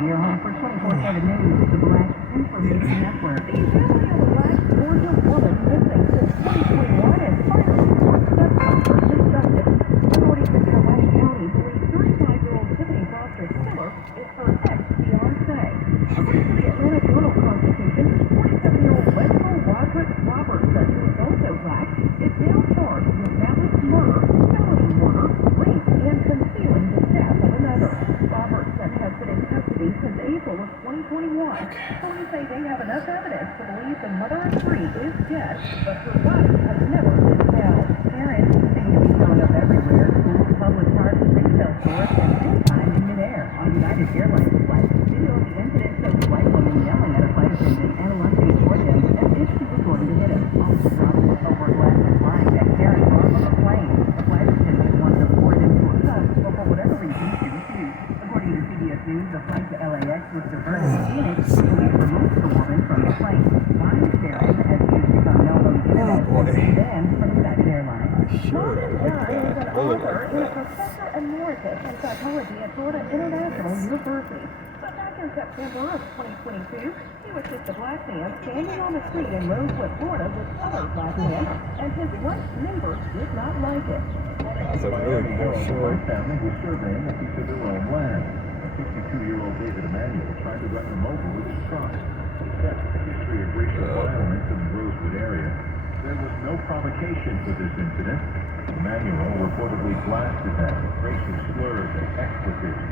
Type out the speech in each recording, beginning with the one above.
You're home for 24/7 news, the Black Information Network. The family of a black Georgia woman missing since 2021 has finally reported suspect person abducted. Authorities in Westley County believe 35-year-old Tiffany Foster's killer is her ex-fiancé. According to the Atlanta Journal-Constitution, 47-year-old Westley Robertson, who is also black, is now charged with malice murder, felony murder, rape, and concealing the death of another. Robertson has been in custody since April of 2021. Police say they have enough evidence to believe the mother of three is dead, but her body has never been found. Parents seem to be showing up everywhere. Schools, public parks, retail stores, and anytime in midair. On United Airlines flight, video of the incident shows a white woman yelling at a flight attendant at a Westley, Georgia, as if she was going to hit him. Officers dropped over glass and lying that Karen brought on the plane. The flight attendant wanted to pour it into a cup, but for whatever reason, she refused. According to CBS News, the flight to LAX was diverted to Phoenix. Police removed the woman from the plane. Ryan Sharon, as he has become known on the internet, has been banned from United Airlines. Marvin Dunn is an author and a professor emeritus in psychology at Florida International University. But back in September of 2022, he was just a black man standing on the street in Rosewood, Florida, with other black men, and his white neighbors did not like it. That's a really cool story. Family was surveying a piece of their own land. A 62-year-old David Emanuel tried to rent them over with his truck. He set a history of racial violence in the Rosewood area. There was no provocation for this incident. Emanuel reportedly blasted them with racial slurs and expletives.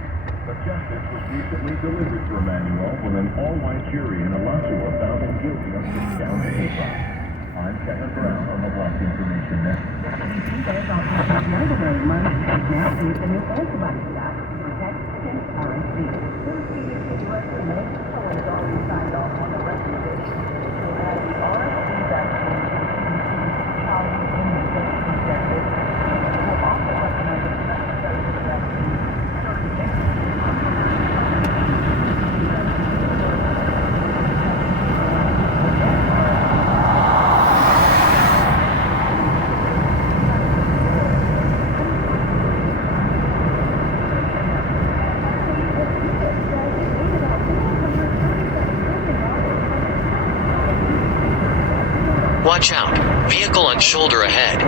But justice was recently delivered for Emanuel when an all-white jury in Alachua found him guilty of 6 counts of hate crime. I'm Kevin Brown on the Black Information Network. ABC says officers know the way money is now used in new antibody stop to protect against RSV. First CDC Director Meg Cohen has already signed off on the recommendation to add the RSV vaccine to CDC's policy immunization objectives. It will also recommend a second dose of the vaccine. Watch out, vehicle on shoulder ahead.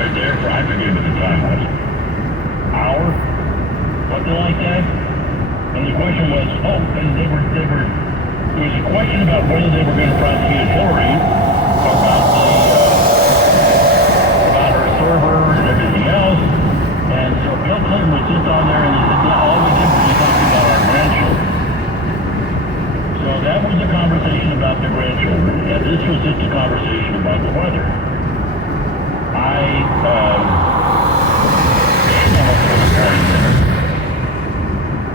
they're there for, I forget what the time was, hour, something like that. And the question was, and there was a question about whether they were going to prosecute Hillary about her server and everything else. And so Bill Clinton was just on there and he said, no, all we did was just talk about our grandchildren. So that was a conversation about the grandchildren, and this was just a conversation about the weather.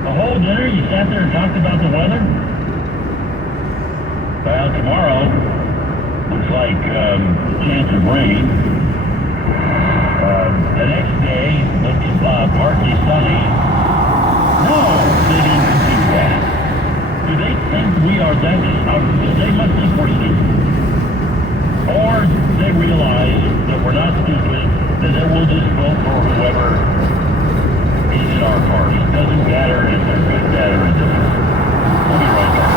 The whole dinner, you sat there and talked about the weather? Well, tomorrow looks like chance of rain. The next day looks partly sunny. No, they didn't do that. Do they think we are that they must think we're stupid? Or they realize that we're not stupid, that they will just vote for whoever is in our party. Doesn't matter if they're good, bad, or indifferent. We'll be right back.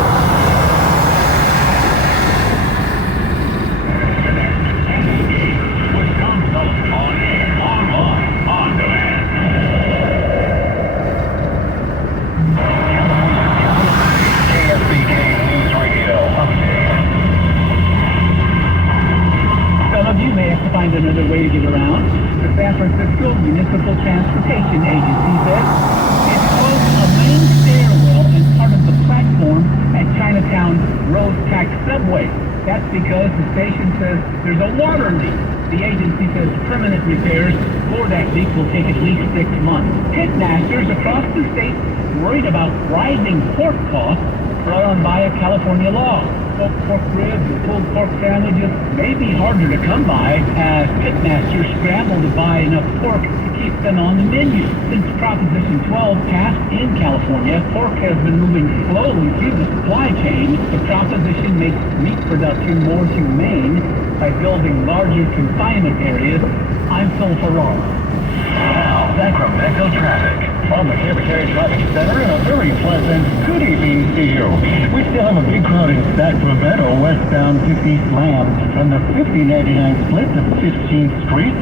Wisconsin on air, online, on demand. KFBK News Radio. Some of you may have to find another way to get around. The San Francisco Municipal Transportation Agency says it closed a main stairwell and part of the platform at Chinatown Rose Tax Subway. That's because the station says there's a water leak. The agency says permanent repairs for that leak will take at least 6 months. Pitmasters across the state worried about rising pork costs brought on by a California law. Pork ribs and pulled pork sandwiches may be harder to come by as pitmasters scramble to buy enough pork to keep them on the menu. Since Proposition 12 passed in California, pork has been moving slowly through the supply chain. The proposition makes meat production more humane by building larger confinement areas. I'm Phil Ferraro. Now, Sacramento traffic. From the Capital Traffic Center, and a very pleasant good evening to you. We still have a big crowd in Sacramento, westbound 50 slammed from the 5099 split to 15th Street.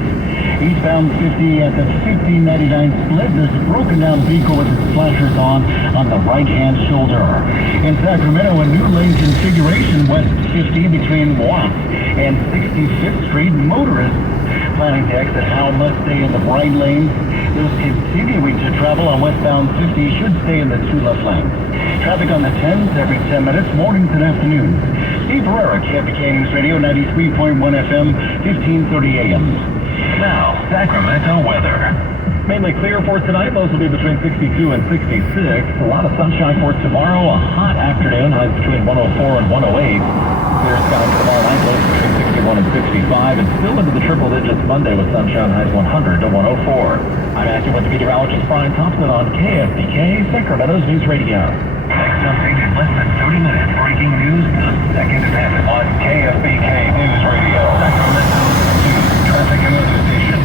Eastbound 50 at the 1599 split, there's a broken down vehicle with its flashers on the right-hand shoulder. In Sacramento, a new lane configuration west 50 between Watts and 65th Street. Motorists planning to exit Howe must stay in the bright lanes. Those continuing to travel on westbound 50 should stay in the 2 left lanes. Traffic on the 10s every 10 minutes, mornings and afternoons. Steve Herrera, KFBK News Radio, 93.1 FM, 1530 AM. Now, Sacramento weather. Mainly clear for tonight. Lows will be between 62 and 66. A lot of sunshine for tomorrow. A hot afternoon. Highs between 104 and 108. Clear skies tomorrow night. Lows between 61 and 65. And still into the triple digits Monday with sunshine. Highs 100 to 104. I'm acting with meteorologist Brian Thompson on KFBK, Sacramento's News Radio. Next update in less than 30 minutes. Breaking news the second event on KFBK News Radio. Sacramento's News Traffic and Weather Station.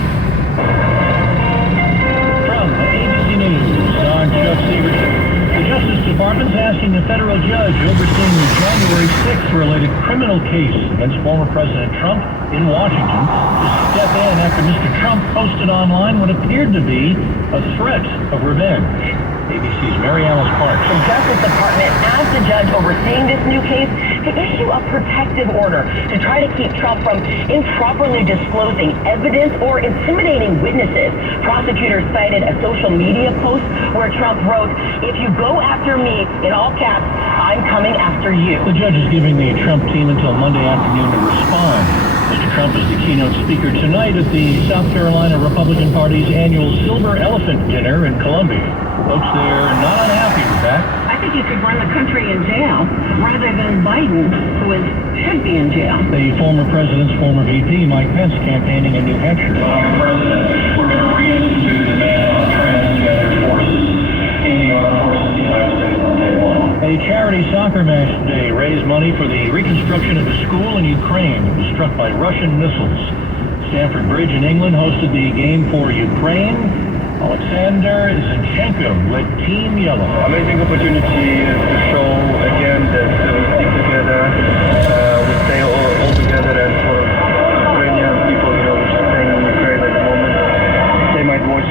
From ABC News, I'm Chuck Severson. The Justice Department's asking a federal judge overseeing the January 6th related criminal case against former President Trump in Washington to step in after Mr. Trump posted online what appeared to be a threat of revenge. ABC's Mary Alice Parks. The Justice Department asked the judge overseeing this new case to issue a protective order to try to keep Trump from improperly disclosing evidence or intimidating witnesses. Prosecutors cited a social media post where Trump wrote, "If you go after me," in all caps, "I'm coming after you." The judge is giving the Trump team until Monday afternoon to respond. Mr. Trump is the keynote speaker tonight at the South Carolina Republican Party's annual Silver Elephant Dinner in Columbia. Folks there are not unhappy with that. I think you could run the country in jail rather than Biden, who should be in jail. The former president's former VP, Mike Pence, campaigning in New Hampshire. Mr. President, we're going to reinstitute the ban on transgender forces in the armed forces of the United States on day one. A charity soccer match today raised money for the reconstruction of a school in Ukraine that was struck by Russian missiles. Stamford Bridge in England hosted the game for Ukraine. Alexander Zinchenko led Team Yellow. Amazing opportunity to show again that we stick together, we stay all together, and for Ukrainian people, we're staying in Ukraine,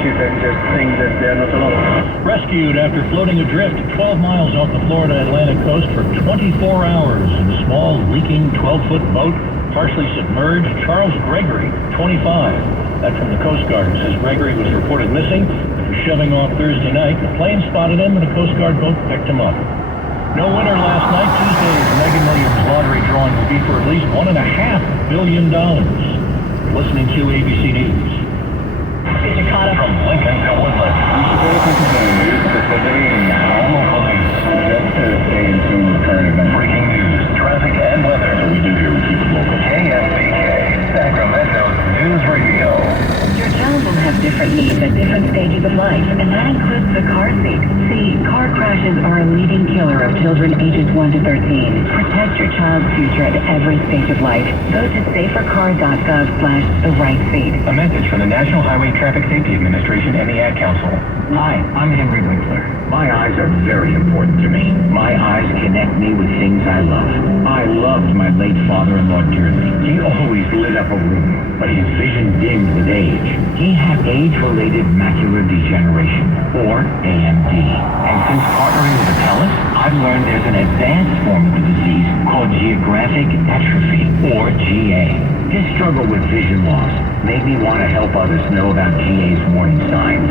issues and just think that they're not alone. Rescued after floating adrift 12 miles off the Florida Atlantic coast for 24 hours in a small, leaking 12-foot boat, partially submerged, Charles Gregory, 25. That's from the Coast Guard. It says Gregory was reported missing after shoving off Thursday night. The plane spotted him and a Coast Guard boat picked him up. No winner last night. Tuesday's Mega Millions lottery drawing will be for at least $1.5 billion. Listening to ABC News. It's Jakarta. From Lincoln to Woodland. Breaking news, traffic, and weather. So we do here, we keep it local. KSBK, Sacramento's News Radio. Your child will have different needs at different stages of life, and that includes the car seat. See, car crashes are a leading killer of children ages 1 to 13. Protect your child's future at every stage of life. Go to safercar.gov/the right seat. A message from the National Highway Traffic Safety Administration and the Ad Council. Hi, I'm Henry Winkler. My eyes are very important to me. My eyes connect me with things I love. I loved my late father-in-law dearly. He always lit up a room, but his vision dimmed with age. He had age-related macular degeneration, or AMD. And since partnering with Apellis, I've learned there's an advanced form of the disease called geographic atrophy, or GA. His struggle with vision loss made me want to help others know about GA's warning signs.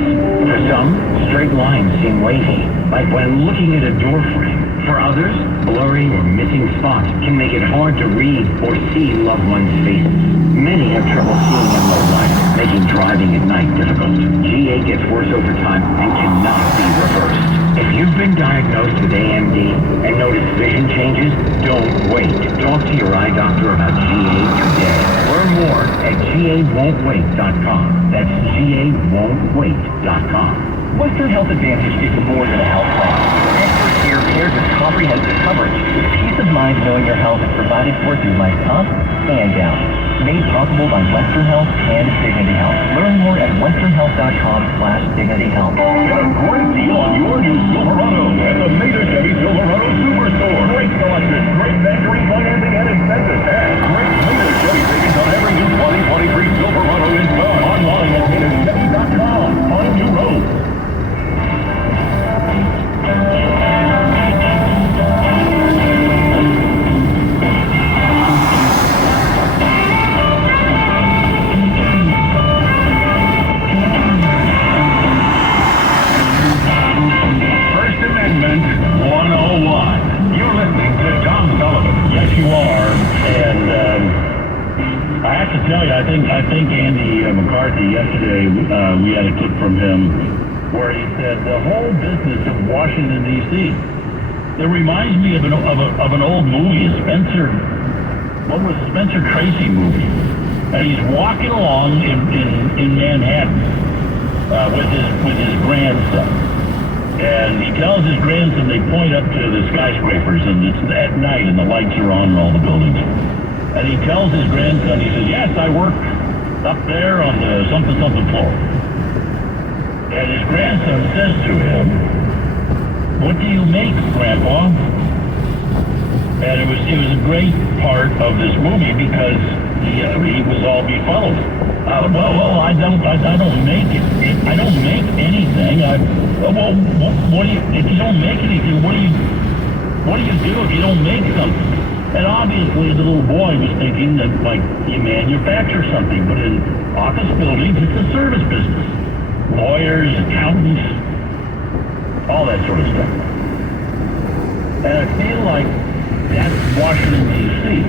For some, straight lines seem wavy, like when looking at a door frame. For others, blurry or missing spots can make it hard to read or see loved ones' faces. Many have trouble seeing in low light, making driving at night difficult. GA gets worse over time and cannot be reversed. If you've been diagnosed with AMD and notice vision changes, don't wait. Talk to your eye doctor about GA today. Learn more at GAWon'tWait.com. That's GAWon'tWait.com. Western Health Advantage is more than a health plan. Experts here paired with comprehensive coverage, with peace of mind knowing your health is provided for through life's ups and downs. Made possible by Western Health and Dignity Health. Learn more at westernhealth.com/dignityhealth. Get a great deal on your new Silverado at the Major Chevy Silverado Superstore. Great selection, great factory financing and incentives, and great Major Chevy savings on every new 2023 Silverado in stock. Online at MajorChevy.com. Find new roads. First Amendment 101. You're listening to Tom Sullivan. Yes, you are. And I have to tell you, I think Andy McCarthy yesterday, we had a clip from him where he said the whole business of Washington D.C. It reminds me of an old movie, what was Spencer Tracy movie? And he's walking along in Manhattan with his grandson. And he tells his grandson, they point up to the skyscrapers, and it's at night, and the lights are on in all the buildings. And he tells his grandson, he says, yes, I work up there on the something floor. And his grandson says to him, what do you make, Grandpa? And it was a great part of this movie because he was all befuddled. Well, I don't make it. I don't make anything. What do you? If you don't make anything, what do you do if you don't make something? And obviously, the little boy was thinking that like you manufacture something, but in office buildings, it's a service business. Lawyers, accountants, all that sort of stuff. And I feel like that's Washington, D.C.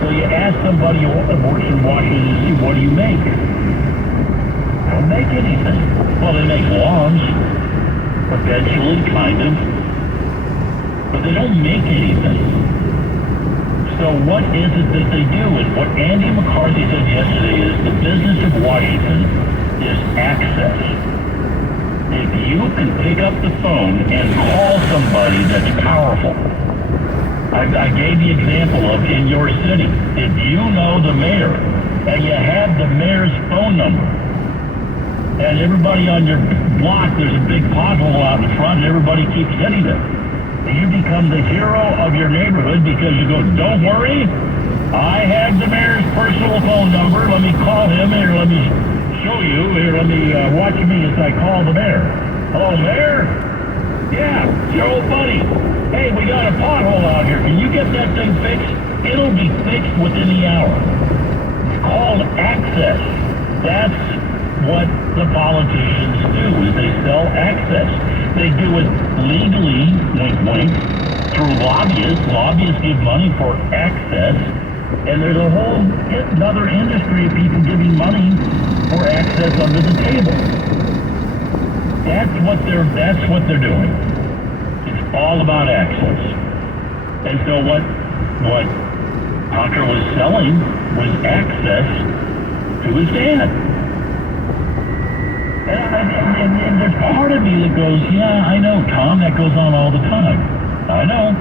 So you ask somebody who works in Washington, D.C., what do you make? They don't make anything. Well, they make laws, eventually, kind of. But they don't make anything. So what is it that they do? And what Andy McCarthy said yesterday is the business of Washington is access. If you can pick up the phone and call somebody that's powerful, I gave the example of in your city, if you know the mayor and you have the mayor's phone number, and everybody on your block, there's a big pothole out in front and everybody keeps hitting it, you become the hero of your neighborhood because you go, don't worry, I have the mayor's personal phone number, let me call him or let me show you. Here, let me watch me as I call the mayor. Hello, Mayor? Yeah, Joe, buddy. Hey, we got a pothole out here. Can you get that thing fixed? It'll be fixed within the hour. It's called access. That's what the politicians do, is they sell access. They do it legally, wink, wink, through lobbyists. Lobbyists give money for access. And there's a whole another industry of people giving money for access under the table. That's what they're doing. It's all about access. And so what Tucker was selling was access to his dad. And there's part of me that goes, yeah, I know, Tom, that goes on all the time. I know.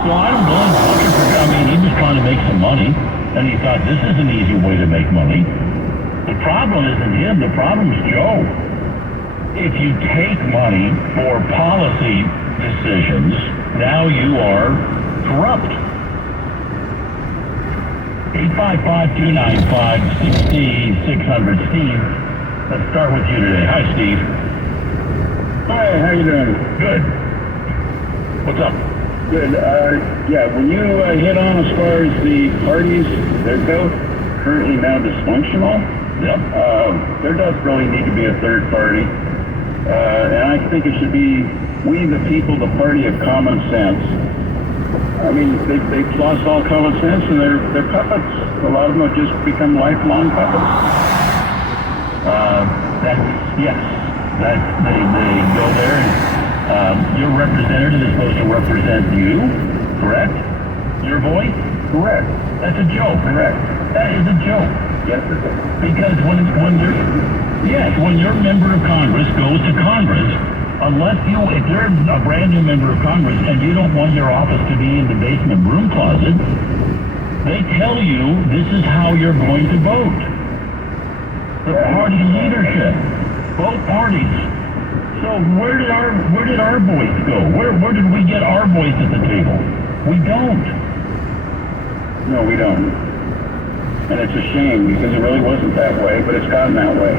So I don't blame Tucker for, I mean, he was trying to make some money, and he thought this is an easy way to make money. The problem isn't him, the problem is Joe. If you take money for policy decisions, now you are corrupt. 855-295-6600, Steve. Let's start with you today. Hi, Steve. Hi, how you doing? Good. What's up? Good. Yeah, when you hit on as far as the parties, they're both currently now dysfunctional. Yep. There does really need to be a third party. And I think it should be we the people, the party of common sense. I mean, they've lost all common sense and they're puppets. A lot of them have just become lifelong puppets. They go there and your representative is supposed to represent you, correct? Your voice? Correct. That's a joke. Correct. That is a joke. Yes, it is. Because when your member of Congress goes to Congress, if you're a brand new member of Congress and you don't want your office to be in the basement broom closet, they tell you this is how you're going to vote. The party leadership, both parties. So where did our voice go? Where did we get our voice at the table? We don't. No, we don't. And it's a shame because it really wasn't that way, but it's gotten that way.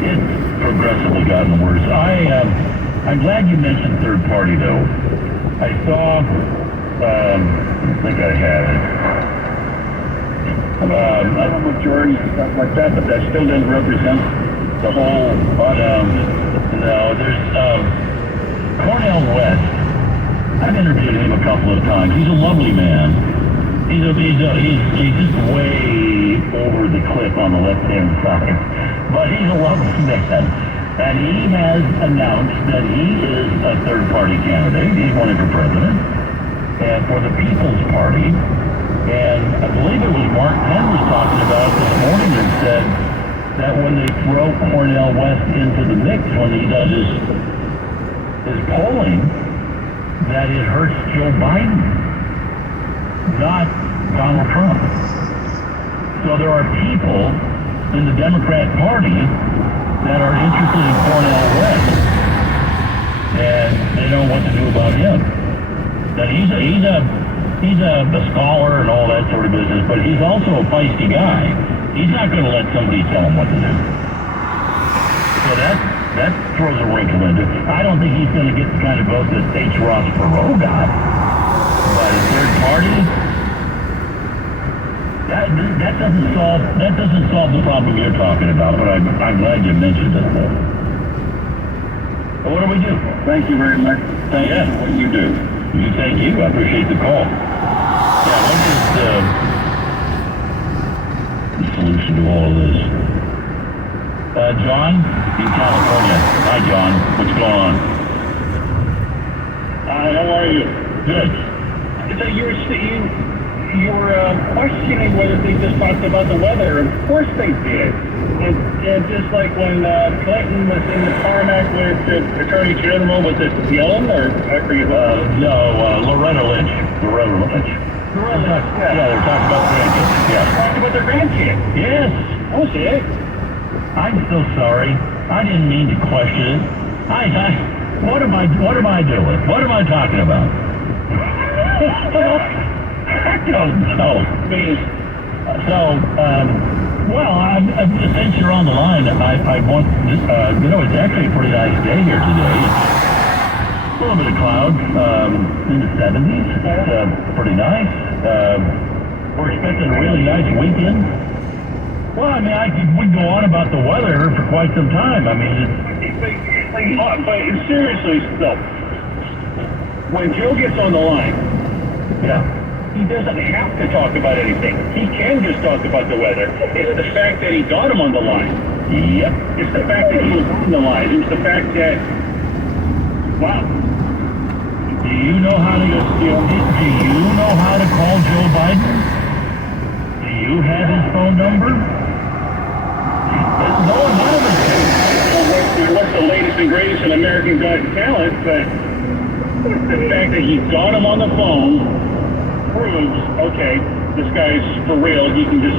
It's progressively gotten worse. I'm glad you mentioned third party, though. I saw, I think I have it. I don't know majority and stuff like that, but that still doesn't represent the whole. No, there's Cornel West. I've interviewed him a couple of times. He's a lovely man. He's just way over the cliff on the left-hand side. But he's a lovely man. And he has announced that he is a third-party candidate. He's running for president. And for the People's Party. And I believe it was Mark Penn was talking about this morning and said that when they throw Cornel West into the mix, when he does his polling, that it hurts Joe Biden, not Donald Trump. So there are people in the Democrat Party that are interested in Cornel West, and they don't know what to do about him. That he's a scholar and all that sort of business, but he's also a feisty guy. He's not going to let somebody tell him what to do. So that throws a wrinkle into it. I don't think he's going to get the kind of vote that H. Ross Perot got. But a third party, that doesn't solve the problem you're talking about. But I'm glad you mentioned it, though. Well, what do we do? Thank you very much. Thank you for what you do. Thank you. I appreciate the call. Yeah, what is the solution to all of this? John in California. Hi, John. What's going on? Hi, how are you? Good. So you were questioning whether they just talked about the weather. Of course they did. And just like when Clinton was in the tarmac with the Attorney General, was it Yellen or Loretta Lynch. Loretta Lynch. Yeah, they're talking about grandkids. Yeah. Talking about their grandkids. Yes. Oh, shit. I'm so sorry. I didn't mean to question it. What am I doing? What am I talking about? I don't know. I mean, Since you're on the line, I want, it's actually a pretty nice day here today. A little bit of clouds, in the 70s. It's pretty nice. We're expecting a really nice weekend. Well, I mean, we go on about the weather for quite some time. I mean, But seriously, though, when Joe gets on the line, yeah. he doesn't have to talk about anything. He can just talk about the weather. It's the fact that he got him on the line. Yep. It's the fact that he was on the line. It's the fact that, wow. Do you know how to call Joe Biden? Do you have his phone number? No, none of us do. What's the latest and greatest in American Got Talent, but the fact that he got him on the phone proves, okay, this guy's for real. He can just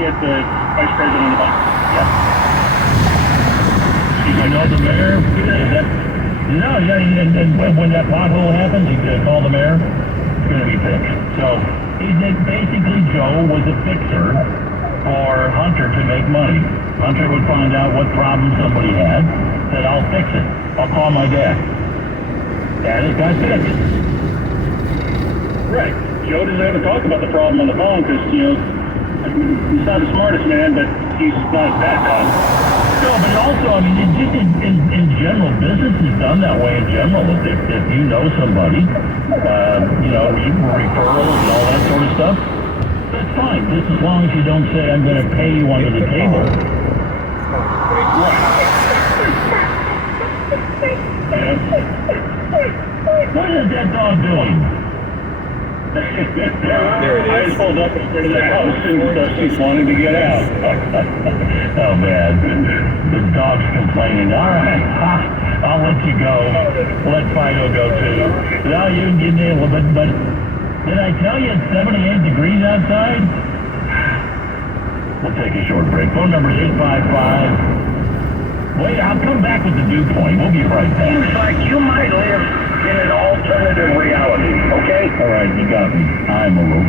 get the vice president on the phone. Yep. You know the mayor? And when that pothole happens, you can call the mayor. It's going to be fixed. So, basically Joe was a fixer for Hunter to make money. Hunter would find out what problem somebody had, said, I'll fix it. I'll call my dad. Dad has got fixed. Right. Joe doesn't ever talk about the problem on the phone because, he's not the smartest man, but he's not that dumb. No, but also, I mean, just in general, business is done that way in general. If you know somebody, referrals and all that sort of stuff, that's fine. Just as long as you don't say, I'm going to pay you under the table. What is that dog doing? There it is. I just pulled up in front of the house and she's wanting to get out. Oh man, the dog's complaining. All right, I'll let you go. Let Fido go too. No, you did, but did I tell you it's 78 degrees outside? We'll take a short break. Phone number is 855. Wait, I'll come back with the dew point. We'll be right back. Seems like you might live in an alternative reality, okay? All right, you got me. I'm a local.